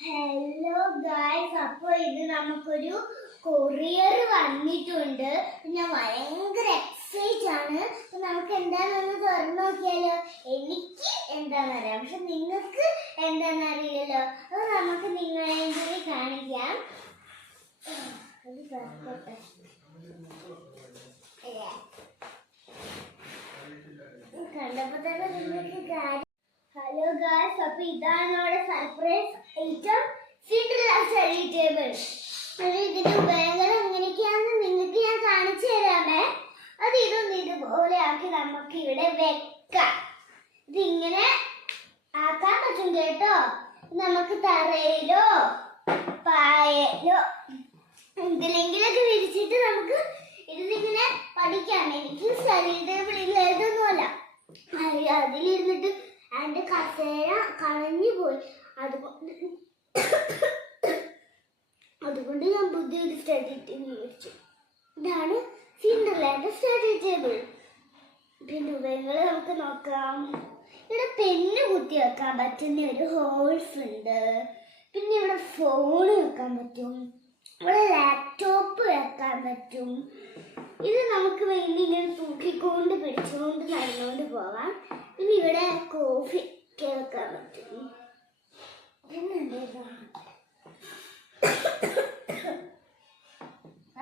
Hello guys, അപ്പോൾ ഇത് നമുക്കൊരു കൊറിയർ വന്നിട്ടുണ്ട്. ഞാൻ ഭയങ്കര എക്സൈറ്റ് ആണ്. നമുക്ക് എന്താണെന്ന് തുറന്നു നോക്കിയാലോ? എനിക്ക് എന്താണെന്നറിയാം, പക്ഷെ നിങ്ങൾക്ക് എന്താണെന്നറിയില്ലല്ലോ. അത് നമുക്ക് നിങ്ങളെ കൂടി കാണിക്കാം. കണ്ടപ്പോ തന്നെ നിങ്ങൾക്ക് കാര്യം. ഹലോ ഗായ്സ്, അപ്പൊ ഇതാണ് നമ്മുടെ surprise item, Cinderella study table. ഇതിന്റെ ഉപയോഗം എങ്ങനെയൊക്കെയാണെന്ന് നിങ്ങൾക്ക് ഞാൻ കാണിച്ചു തരാമേ. അത് ഇതുപോലെ ആക്കി നമുക്ക് ഇവിടെ വെക്കാം. ഇതിങ്ങനെ ആക്കാൻ പറ്റും കേട്ടോ. നമുക്ക് തറയിലോ പായലോ എന്തിലെങ്കിലൊക്കെ വിരിച്ചിട്ട് നമുക്ക് ഇതിങ്ങനെ പഠിക്കാം. എനിക്ക് സ്റ്റഡി ടേബിൾ ഇല്ലാതൊന്നുമല്ല, അതിലിരുന്നിട്ട് എന്റെ കസേര കളഞ്ഞു പോയി. അതുകൊണ്ട് ഞാൻ പുതിയൊരു സ്റ്റഡി ടേബിൾ മേടിച്ചു. ഇതാണ് സിൻഡ്രല്ലയുടെ സ്റ്റഡി ടേബിൾ. പിന്നെ ഉപയോഗങ്ങൾ നമുക്ക് നോക്കാം. ഇവിടെ പെണ്ണ് കുത്തി വെക്കാൻ പറ്റുന്ന ഒരു ഹോൾസ് ഉണ്ട്. പിന്നെ ഇവിടെ ഫോൺ വെക്കാൻ പറ്റും, ഇവിടെ ലാപ്ടോപ്പ് വെക്കാൻ പറ്റും. ഇത് നമുക്ക് വേണ്ടി ഇങ്ങനെ തൂക്കിക്കൊണ്ട് പിടിച്ചുകൊണ്ട് നടന്നുകൊണ്ട് പോവാം. പിന്നെ ഇവിടെ കോഫി ഒക്കെ വെക്കാൻ പറ്റും.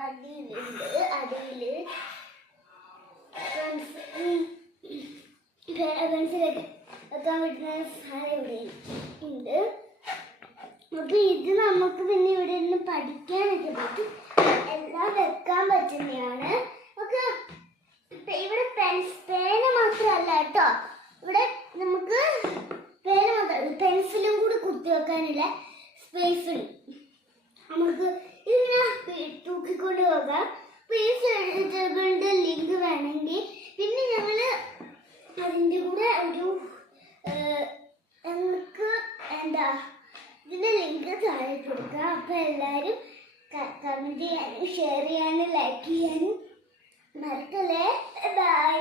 അടിയില് പെൻസിലൊക്കെ വെക്കാൻ പറ്റുന്ന സാധനം ഇവിടെ ഉണ്ട്. അപ്പൊ ഇത് നമുക്ക് പിന്നെ ഇവിടെ നിന്ന് പഠിക്കാനൊക്കെ പറ്റും. എല്ലാം വെക്കാൻ പറ്റുന്നതാണ്. നമുക്ക് ഇവിടെ പേന മാത്രമല്ല കേട്ടോ, ഇവിടെ നമുക്ക് പേന മാത്രമല്ല, പെൻസിലും കൂടി കുത്തി വെക്കാനുള്ള സ്പേസ് ഉണ്ട്. നമുക്ക് ഇതിങ്ങനെ തൂക്കിക്കൊണ്ട് പോകാം. അപ്പൊ ഈ സ്റ്റഡി ടേബിളിന്റെ ലിങ്ക് വേണമെങ്കിൽ പിന്നെ ഞങ്ങള് അതിൻ്റെ കൂടെ ഒരു നമുക്ക് ഇതിന്റെ ലിങ്ക് താഴെ കൊടുക്കാം. അപ്പൊ എല്ലാവരും കമന്റ് ചെയ്യാനും ഷെയർ ചെയ്യാനും ലൈക്ക് ചെയ്യാനും മറക്കല്ലേ. ബൈ.